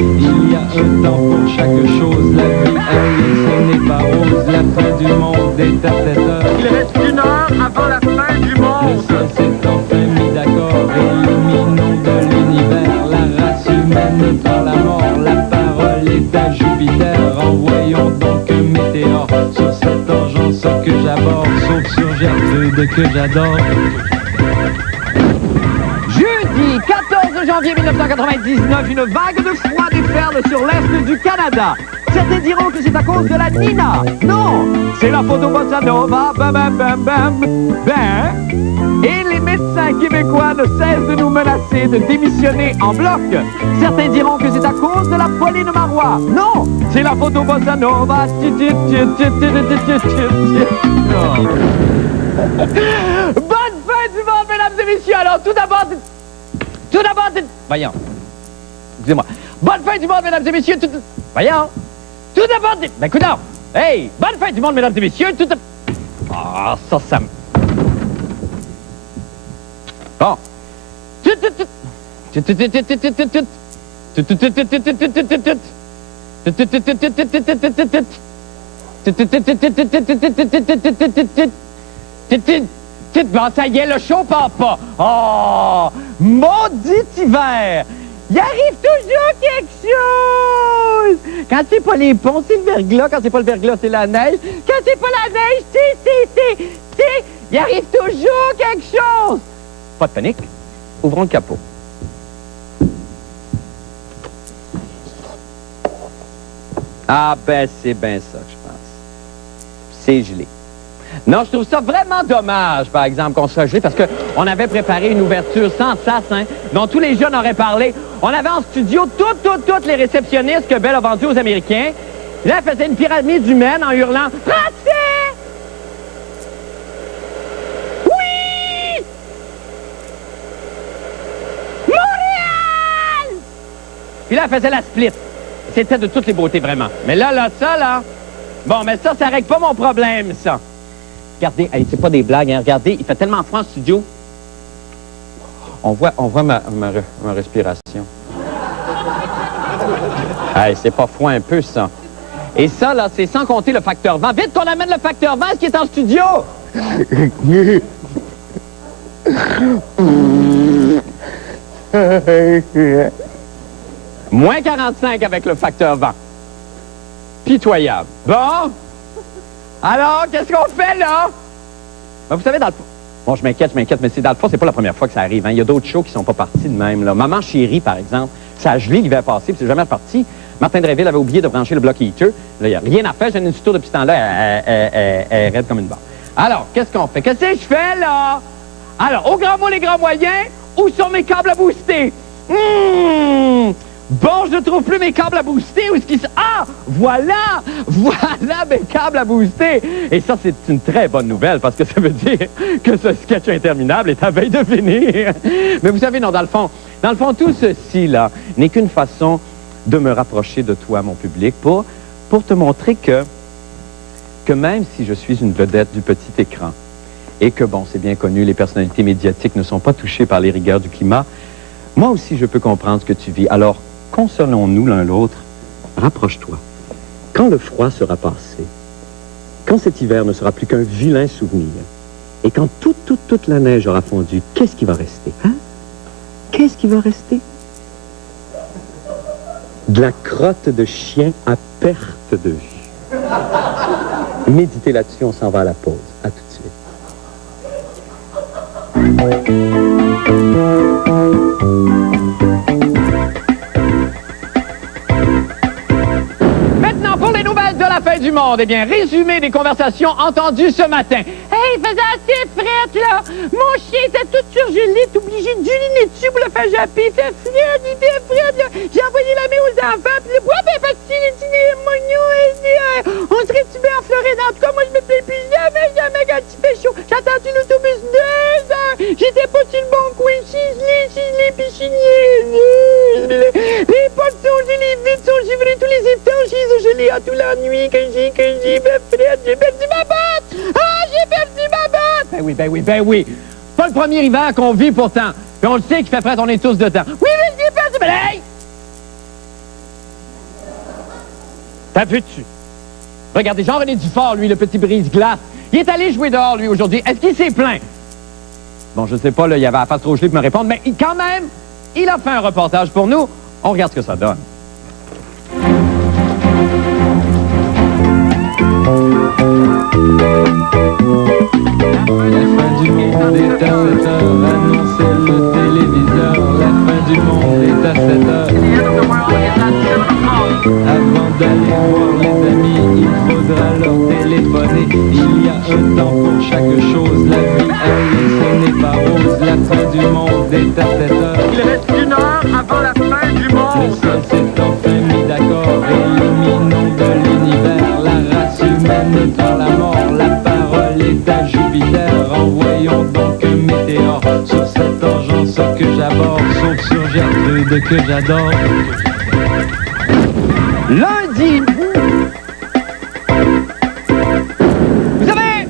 Il y a un temps pour chaque chose. La vie, elle, ce n'est pas rose. La fin du monde est à 7 heures. Il reste 1 heure avant la fin du monde. Le ciel s'est enfin mis d'accord. Éliminons de l'univers la race humaine par la mort. La parole est à Jupiter. Envoyons donc un météore sur cette engeance que j'aborde, sauf sur Gertrude que j'adore. Jeudi 14 janvier 1999, une vague de froid déferle sur l'est du Canada. Certains diront que c'est à cause de la Nina. Non, c'est la photo bossa nova. Bam, bam, bam, bam, bam. Et les médecins québécois ne cessent de nous menacer de démissionner en bloc. Certains diront que c'est à cause de la Pauline Marois. Non, c'est la photo bossa nova. Bonne fin du monde, mesdames et messieurs. Alors, tout d'abord... Voyons. Excusez-moi. Bonne fin du monde, mesdames et messieurs. Voyons. Tout d'abord... Ben, coudonc. Hey, bonne fin du monde, mesdames et messieurs. Ah, ça me... Bon. Bon, ça y est, le show part pas. Oh, maudit hiver. Il arrive toujours quelque chose. Quand c'est pas les ponts, c'est le verglas. Quand c'est pas le verglas, c'est la neige. Quand c'est pas la neige, c'est... Il arrive toujours quelque chose. Pas de panique. Ouvrons le capot. Ah ben, c'est bien ça que je pense. C'est gelé. Non, je trouve ça vraiment dommage, par exemple, qu'on soit gelé, parce qu'on avait préparé une ouverture sans sas, hein, dont tous les jeunes auraient parlé. On avait en studio toutes les réceptionnistes que Bell a vendues aux Américains. Et là, elle faisait une pyramide humaine en hurlant « Français! Oui! Montréal! » Puis là, elle faisait la split. C'était de toutes les beautés, vraiment. Mais là, ça, là... Bon, mais ça règle pas mon problème, ça. Regardez, hey, c'est pas des blagues, hein. Regardez, il fait tellement froid en studio. On voit ma respiration. Hey, c'est pas froid un peu, ça. Et ça, là, c'est sans compter le facteur vent. Vite qu'on amène le facteur vent, ce qui est en studio! Moins 45 avec le facteur vent. Pitoyable. Bon? Alors, qu'est-ce qu'on fait, là? Ben, vous savez, dans le fond... Bon, je m'inquiète, mais c'est dans le fond, c'est pas la première fois que ça arrive. Hein. Il y a d'autres shows qui sont pas partis de même, là. Maman Chérie, par exemple, ça a gelé l'hiver passé, puis c'est jamais reparti. Martin Dreville avait oublié de brancher le bloc heater. Là, il n'y a rien à faire. J'ai une tour depuis ce temps-là, elle est raide comme une barre. Alors, qu'est-ce qu'on fait? Qu'est-ce que je fais, là? Alors, au grand mot, les grands moyens, où sont mes câbles à booster? Bon, je ne trouve plus mes câbles à booster. Où est-ce qu'ils sont? Ah! Voilà mes câbles à booster. Et ça, c'est une très bonne nouvelle parce que ça veut dire que ce sketch interminable est à veille de finir. Mais vous savez, non, dans le fond, tout ceci, là, n'est qu'une façon de me rapprocher de toi, mon public, pour te montrer que même si je suis une vedette du petit écran et que, bon, c'est bien connu, les personnalités médiatiques ne sont pas touchées par les rigueurs du climat, moi aussi, je peux comprendre ce que tu vis. Alors, consolons-nous l'un l'autre, rapproche-toi. Quand le froid sera passé, quand cet hiver ne sera plus qu'un vilain souvenir, et quand toute la neige aura fondu, qu'est-ce qui va rester? Hein? Qu'est-ce qui va rester? De la crotte de chien à perte de vue. Méditez là-dessus, on s'en va à la pause. À tout de suite. Fin du monde. Eh bien, résumé des conversations entendues ce matin. Hey, il faisait assez frette, là. Mon chien était tout surgelé, t'es obligé d'uriner dessus pour le faire japper. Il fait frette, là. J'ai envoyé la main aux enfants, puis le bois, ben, parce qu'il est on serait-tu bien en Floride? En tout cas, moi, je me plais plus jamais quand il fait chaud. J'ai attendu l'autobus 2 heures. J'étais pas sur le bon coin. Chiselé, puis les portes sont gelées, les vitres sont givrées, tous les étages sont gelés à toute la nuit que j'ai Fred, j'ai perdu ma botte! Ah, j'ai perdu ma botte! Ben oui. Pas le premier hiver qu'on vit pourtant. Puis on le sait qu'il fait frais, on est tous dedans. Oui, j'ai perdu, mais hey! T'as vu-tu? Regardez, Jean-René Dufort, lui, le petit brise-glace, il est allé jouer dehors, lui, aujourd'hui. Est-ce qu'il s'est plaint? Bon, je sais pas, là, il y avait la face trop gelée pour me répondre, mais quand même, il a fait un reportage pour nous. On regarde ce que ça donne. La fin du monde est à 7 heures, annonçait le téléviseur. La fin du monde est à 7 heures. Avant d'aller voir les amis, il faudra leur téléphoner. Il y a un temps pour chaque chose, la vie, elle, ce n'est pas rose. La fin du monde est à 7 heures. Il reste 1 heure avant la fin du Le monde. ciel s'est enfin mis d'accord, éliminons de l'univers la race humaine par la mort. La parole est à Jupiter, envoyons donc un météore sur cette engeance que j'aborde, sauf sur Gertrude que j'adore. Lundi! Vous savez,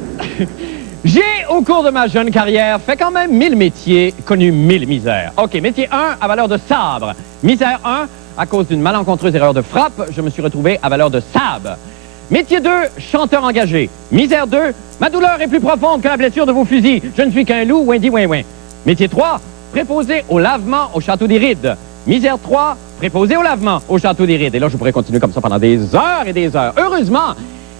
j'ai, au cours de ma jeune carrière, fait quand même 1000 métiers, connu 1000 misères. OK, métier 1, à valeur de sabre. Misère 1, à cause d'une malencontreuse erreur de frappe, je me suis retrouvé à valeur de sabre. Métier 2, chanteur engagé. Misère 2, ma douleur est plus profonde que la blessure de vos fusils. Je ne suis qu'un loup, windy, ouin. Métier 3, préposé au lavement au Château des Rides. Misère 3, préposé au lavement au Château des Rides. Et là, je pourrais continuer comme ça pendant des heures et des heures. Heureusement,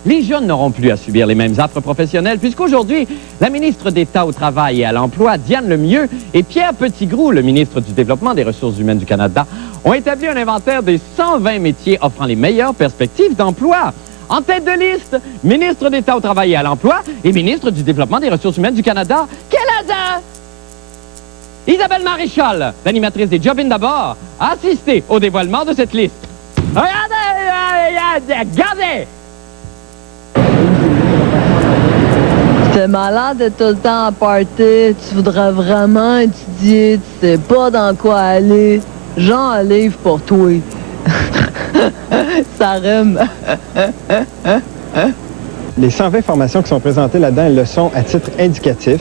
les jeunes n'auront plus à subir les mêmes affres professionnels, puisqu'aujourd'hui, la ministre d'État au Travail et à l'Emploi, Diane Lemieux, et Pierre Petitgrou, le ministre du Développement des Ressources humaines du Canada, ont établi un inventaire des 120 métiers offrant les meilleures perspectives d'emploi. En tête de liste, ministre d'État au Travail et à l'Emploi et ministre du Développement des Ressources humaines du Canada. Canada! Isabelle Maréchal, l'animatrice des Job-In d'abord, a assisté au dévoilement de cette liste. Regardez! T'es malade de tout le temps à party, tu voudrais vraiment étudier, tu sais pas dans quoi aller. J'ai un livre pour toi. Ça rime. Les 120 formations qui sont présentées là-dedans, elles le sont à titre indicatif.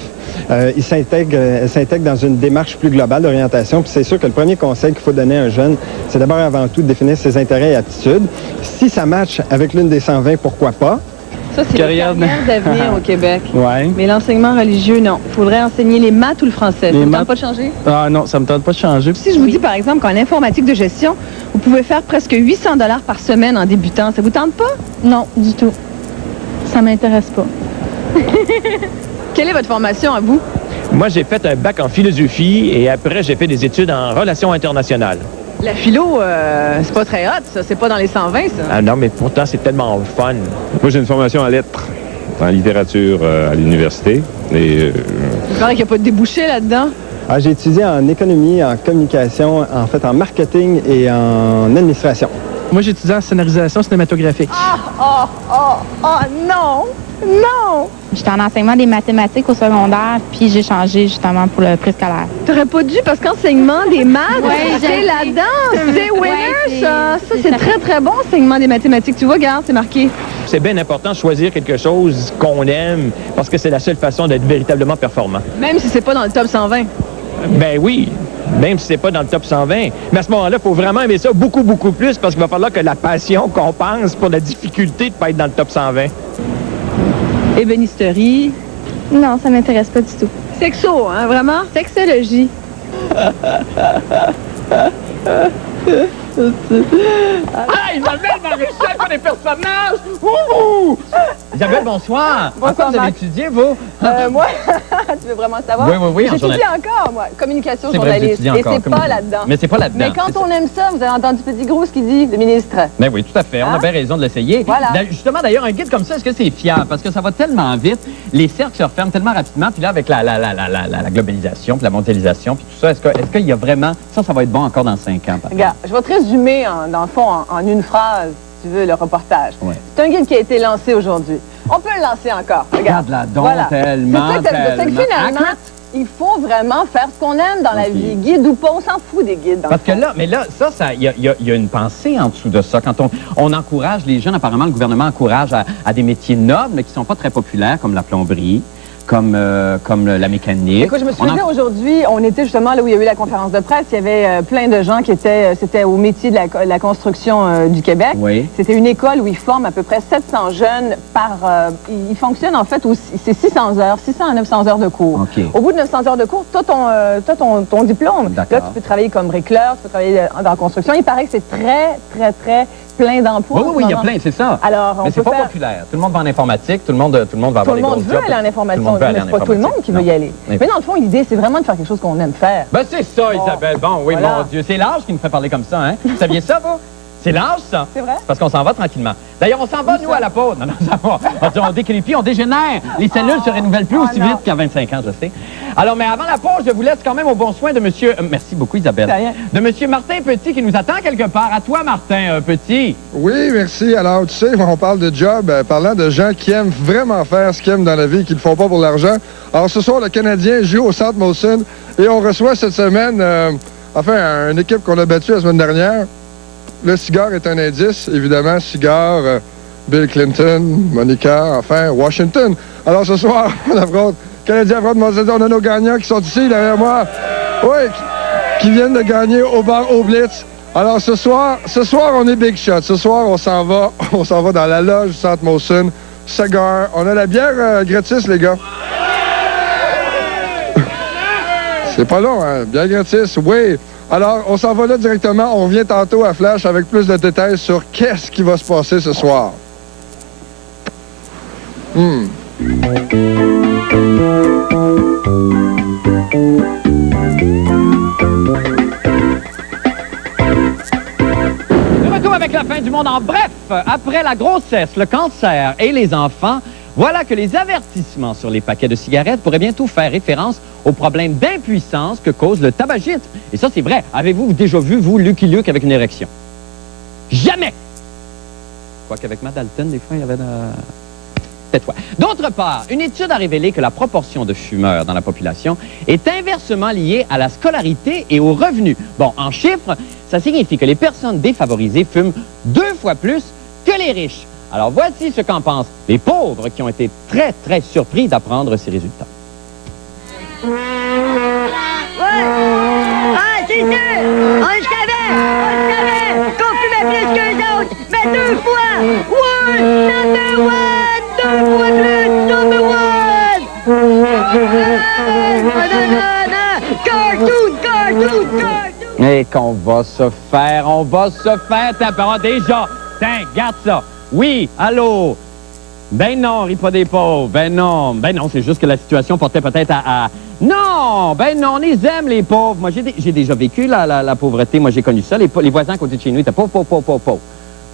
Elles s'intègrent dans une démarche plus globale d'orientation. Puis c'est sûr que le premier conseil qu'il faut donner à un jeune, c'est d'abord avant tout de définir ses intérêts et aptitudes. Si ça matche avec l'une des 120, pourquoi pas? Ça, c'est Carrière les carrières d'avenir au Québec. Ouais. Mais l'enseignement religieux, non. Il faudrait enseigner les maths ou le français. Ça ne maths. tente pas de changer? Ah non, ça me tente pas de changer. Si je vous dis, par exemple, qu'en informatique de gestion, vous pouvez faire presque 800 $ par semaine en débutant, ça vous tente pas? Non, du tout. Ça m'intéresse pas. Quelle est votre formation à vous? Moi, j'ai fait un bac en philosophie et après, j'ai fait des études en relations internationales. La philo, c'est pas très hot, ça. C'est pas dans les 120, ça. Ah non, mais pourtant, c'est tellement fun. Moi, j'ai une formation en lettres, en littérature à l'université. Et Il paraît qu'il n'y a pas de débouché là-dedans. Ah, j'ai étudié en économie, en communication, en fait en marketing et en administration. Moi, j'étudie en scénarisation cinématographique. Non! Non! J'étais en enseignement des mathématiques au secondaire, puis j'ai changé justement pour le préscolaire. T'aurais pas dû, parce qu'enseignement des maths, Ouais, c'est j'ai- là-dedans. C'est winner, Ouais, ça. c'est C'est ça. très, très bon, enseignement des mathématiques. Tu vois, regarde, c'est marqué. C'est bien important de choisir quelque chose qu'on aime parce que c'est la seule façon d'être véritablement performant. Même si c'est pas dans le top 120. Ben oui, même si c'est pas dans le top 120. Mais à ce moment-là, il faut vraiment aimer ça beaucoup, beaucoup plus parce qu'il va falloir que la passion compense pour la difficulté de pas être dans le top 120. Ébénisterie. Non, ça m'intéresse pas du tout. Sexo, hein, vraiment? Sexologie. Ah, Isabelle Maréchal fait des personnages! Ouh! Isabelle, bonsoir. Bonsoir, En quoi vous avez Marc. étudié, vous? Moi, tu veux vraiment savoir? Oui, en J'étudie journaliste. encore, moi, communication C'est vrai, vous journaliste. étudiez Et encore, c'est pas là-dedans. Mais c'est pas là-dedans. Mais quand c'est on ça. aime ça, vous avez entendu Petitgrou ce qu'il dit, le ministre. Ben oui, tout à fait. On a Hein? bien raison de l'essayer. Voilà. Justement, d'ailleurs, un guide comme ça, est-ce que c'est fiable? Parce que ça va tellement vite, les cercles se referment tellement rapidement, puis là, avec la globalisation, puis la mondialisation, puis tout ça, est-ce qu'il y a vraiment... Ça va être bon encore dans 5 ans, par exemple. Regarde, je vais te résumer, dans le fond, en une phrase, si tu veux, le reportage. Ouais. C'est un guide qui a été lancé aujourd'hui. On peut le lancer encore. Regarde. Regarde-la donc, Voilà. tellement, C'est ça que ça veut dire. C'est que tellement. finalement, Accurate. il faut vraiment faire ce qu'on aime dans la Ok. vie. Guide ou pas, on s'en fout des guides. Dans Parce le que fond. là, mais là, il y a une pensée en dessous de ça. Quand on encourage les jeunes, apparemment, le gouvernement encourage à des métiers nobles, mais qui sont pas très populaires, comme la plomberie, comme la mécanique. Écoute, je me souviens aujourd'hui, on était justement là où il y a eu la conférence de presse. Il y avait plein de gens qui étaient, c'était au métier de la construction du Québec. Oui. C'était une école où ils forment à peu près 700 jeunes par... ils fonctionnent en fait, c'est 600 heures, 600 à 900 heures de cours. OK. Au bout de 900 heures de cours, tu as ton diplôme. Là, tu peux travailler comme bricoleur, tu peux travailler dans la construction. Il paraît que c'est très, très, très plein d'emplois. Oui, il y a plein, c'est ça. Alors, mais c'est pas populaire. Tout le monde va en informatique, tout le monde va avoir les gros jobs. Tout le monde veut aller en information, mais c'est pas tout le monde qui veut y aller. Mais dans le fond, l'idée, c'est vraiment de faire quelque chose qu'on aime faire. Ben c'est ça, Isabelle. Bon, oui, mon Dieu. C'est l'âge qui nous fait parler comme ça, hein? Vous saviez ça, vous? C'est l'âge, ça? C'est vrai? C'est parce qu'on s'en va tranquillement. D'ailleurs, on s'en va, nous, à la pause. Non, ça va. On décrépit, on dégénère. Les cellules se renouvellent plus aussi vite qu'à 25 ans, je sais. Alors, mais avant la pause, je vous laisse quand même au bon soin de monsieur... merci beaucoup, Isabelle. De monsieur Martin Petit qui nous attend quelque part. À toi, Martin Petit. Oui, merci. Alors, tu sais, on parle de job, parlant de gens qui aiment vraiment faire ce qu'ils aiment dans la vie, qui ne le font pas pour l'argent. Alors, ce soir, le Canadien joue au Centre Molson et on reçoit cette semaine, une équipe qu'on a battue la semaine dernière. Le cigare est un indice, évidemment, cigare, Bill Clinton, Monica, enfin, Washington. Alors ce soir, on affronte Canadien affronte Molson. On a nos gagnants qui sont ici, derrière moi. Oui, qui viennent de gagner au bar au Blitz. Alors ce soir, on est big shot. Ce soir, on s'en va dans la loge du Centre Molson. Cigare. On a la bière gratis, les gars. C'est pas long, hein? Bière gratis, oui. Alors, on s'en va là directement. On vient tantôt à Flash avec plus de détails sur qu'est-ce qui va se passer ce soir. De retour avec la fin du monde. En bref, après la grossesse, le cancer et les enfants, voilà que les avertissements sur les paquets de cigarettes pourraient bientôt faire référence aux problèmes d'impuissance que cause le tabagisme. Et ça, c'est vrai. Avez-vous déjà vu, vous, Lucky Luke avec une érection? Jamais! Quoiqu'avec Matt Dalton, des fois, il y avait... Peut-être ouais. D'autre part, une étude a révélé que la proportion de fumeurs dans la population est inversement liée à la scolarité et aux revenus. Bon, en chiffres, ça signifie que les personnes défavorisées fument 2 fois plus que les riches. Alors, voici ce qu'en pensent les pauvres qui ont été très, très surpris d'apprendre ces résultats. Ouais! Ah, c'est sûr! On le savait! Qu'on fumait plus qu'eux autres! Mais 2 fois! Ouais! Number one! 2 fois plus! Number one! Cartoon! Et qu'on va se faire, ta parole déjà! Tiens, garde ça! Oui, allô? Ben non, ris pas des pauvres. Ben non, c'est juste que la situation portait peut-être à... Non, ben non, on les aime, les pauvres. Moi, j'ai déjà vécu la pauvreté. Moi, j'ai connu ça. Les voisins à côté de chez nous étaient pauvres.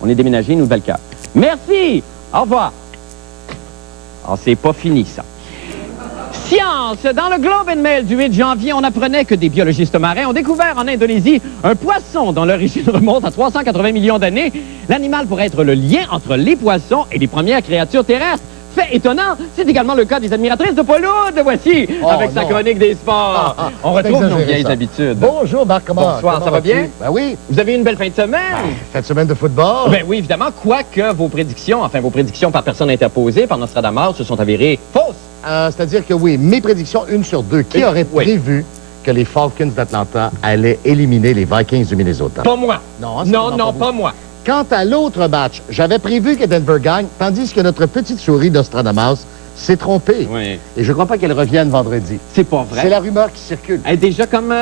On est déménagés, nous, Nouvelle-Cœur. Merci! Au revoir. Alors, c'est pas fini, ça. Science. Dans le Globe and Mail du 8 janvier, on apprenait que des biologistes marins ont découvert en Indonésie un poisson dont l'origine remonte à 380 millions d'années. L'animal pourrait être le lien entre les poissons et les premières créatures terrestres. Fait étonnant, c'est également le cas des admiratrices de Paul Oud. Voici, avec sa chronique des sports. On retrouve nos vieilles habitudes. Bonjour, Marc, comment Bonsoir, ça va bien? Ben oui. Vous avez eu une belle fin de semaine? Fin de semaine de football? Ben oui, évidemment, quoique vos prédictions par personne interposée, par Nostradamus, se sont avérées fausses. C'est-à-dire que oui, mes prédictions, 1 sur 2. Qui aurait prévu que les Falcons d'Atlanta allaient éliminer les Vikings du Minnesota? Pas moi. Non, pas moi. Quant à l'autre match, j'avais prévu que Denver gagne, tandis que notre petite souris Nostradamus s'est trompée. Oui. Et je ne crois pas qu'elle revienne vendredi. C'est pas vrai. C'est la rumeur qui circule. Elle est déjà comme...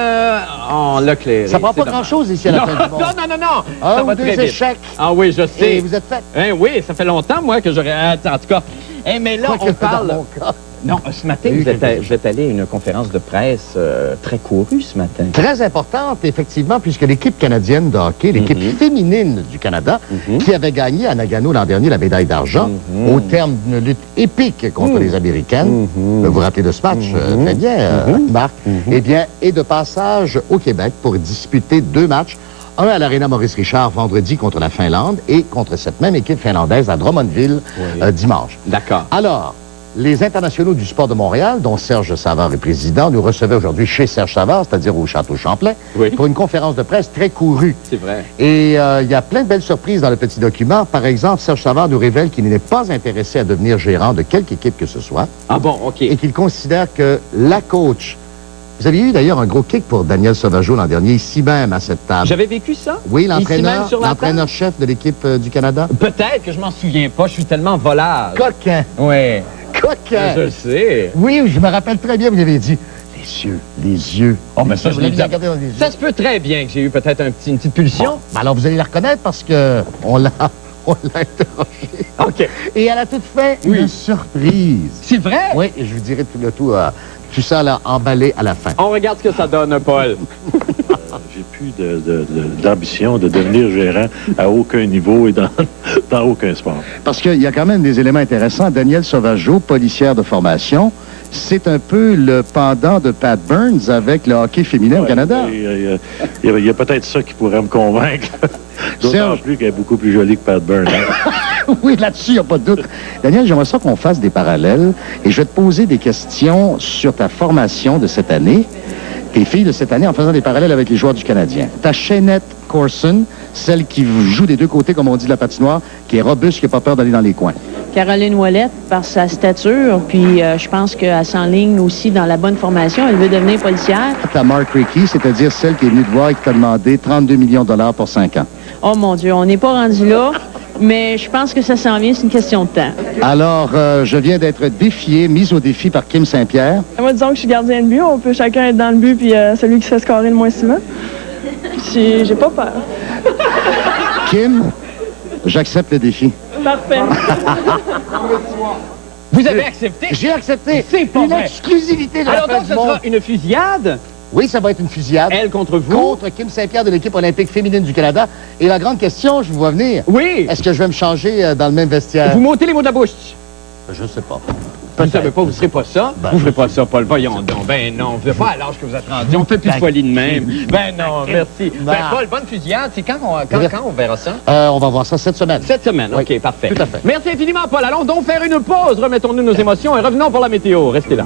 on l'a clairé. Ça prend pas grand-chose ici à la fin du monde. Non. Un ou 2 échecs. Ah oui, je sais. Et vous êtes fait. Oui, ça fait longtemps, moi, que j'aurais... En tout cas... mais là, on parle... Dans mon cas. Non, ce matin, vous êtes allé à une conférence de presse très courue ce matin. Très importante, effectivement, puisque l'équipe canadienne de hockey, l'équipe féminine du Canada, qui avait gagné à Nagano l'an dernier la médaille d'argent, au terme d'une lutte épique contre les Américaines, vous vous rappelez de ce match très bien, Marc, eh bien, est de passage au Québec pour disputer 2 matchs. Un à l'Arena Maurice-Richard vendredi contre la Finlande et contre cette même équipe finlandaise à Drummondville dimanche. D'accord. Alors, Les internationaux du sport de Montréal, dont Serge Savard est président, nous recevaient aujourd'hui chez Serge Savard, c'est-à-dire au Château Champlain, pour une conférence de presse très courue. C'est vrai. Et il y a plein de belles surprises dans le petit document. Par exemple, Serge Savard nous révèle qu'il n'est pas intéressé à devenir gérant de quelque équipe que ce soit. Ah bon, OK. Et qu'il considère que la coach... Vous aviez eu d'ailleurs un gros kick pour Daniel Sauvageau l'an dernier, ici même à cette table. J'avais vécu ça? Oui, Ici même sur la l'entraîneur-chef de l'équipe du Canada. Peut-être que je m'en souviens pas, je suis tellement volage. Coquin. Oui. Coquin. Je le sais. Oui, je me rappelle très bien, vous avez dit les yeux. Oh, mais ça, je vous l'ai l'avez dit. regardé dans les yeux. Ça se peut très bien que j'ai eu peut-être une petite pulsion. Bon, alors, vous allez la reconnaître parce que on l'a interrogé. OK. Et elle a tout fait une surprise. C'est vrai? Oui, et je vous dirai tout ça là, emballé à la fin. On regarde ce que ça donne, Paul. J'ai plus d'ambition de devenir gérant à aucun niveau et dans aucun sport. Parce qu'il y a quand même des éléments intéressants. Daniel Sauvageau, policière de formation, c'est un peu le pendant de Pat Burns avec le hockey féminin au Canada. Il y a peut-être ça qui pourrait me convaincre. D'autant plus qu'elle est beaucoup plus jolie que Pat Burns. Hein? Oui, là-dessus, il n'y a pas de doute. Daniel, j'aimerais ça qu'on fasse des parallèles et je vais te poser des questions sur ta formation de cette année, tes filles de cette année, en faisant des parallèles avec les joueurs du Canadien. Ta Shaynette Corson, celle qui joue des deux côtés, comme on dit de la patinoire, qui est robuste, qui n'a pas peur d'aller dans les coins. Caroline Ouellette, par sa stature, puis je pense qu'elle s'enligne aussi dans la bonne formation. Elle veut devenir policière. Ta Mark Rickey, c'est-à-dire celle qui est venue te voir et qui t'a demandé 32 millions de dollars pour 5 ans. Oh mon Dieu, on n'est pas rendu là, mais je pense que ça s'en vient, c'est une question de temps. Alors, je viens d'être défié, mise au défi par Kim Saint-Pierre. Moi, disons que je suis gardien de but. On peut chacun être dans le but, puis celui qui se fait scorer le moins souvent. J'ai pas peur. Kim, j'accepte le défi. Parfait. Vous avez accepté? J'ai accepté. C'est pas une vrai. exclusivité de Alors la fin donc, du ce monde. sera une fusillade? Oui, ça va être une fusillade. Elle contre vous? Contre Kim Saint-Pierre de l'équipe olympique féminine du Canada. Et la grande question, je vous vois venir. Oui. Est-ce que je vais me changer dans le même vestiaire? Vous m'ôtez les mots de la bouche. Je sais pas. Vous savez pas, vous serez pas ça? Vous ferez pas ça, Paul. Voyons donc. Ben non, vous n'êtes pas à l'âge que vous êtes rendu. On fait plus de folie de même. Ben non, merci. Ben Paul, bonne fusillade. C'est quand on verra ça? On va voir ça cette semaine. Cette semaine, Oui, OK, parfait. tout à fait. Merci infiniment, Paul. Allons donc faire une pause. Remettons-nous nos émotions et revenons pour la météo. Restez là.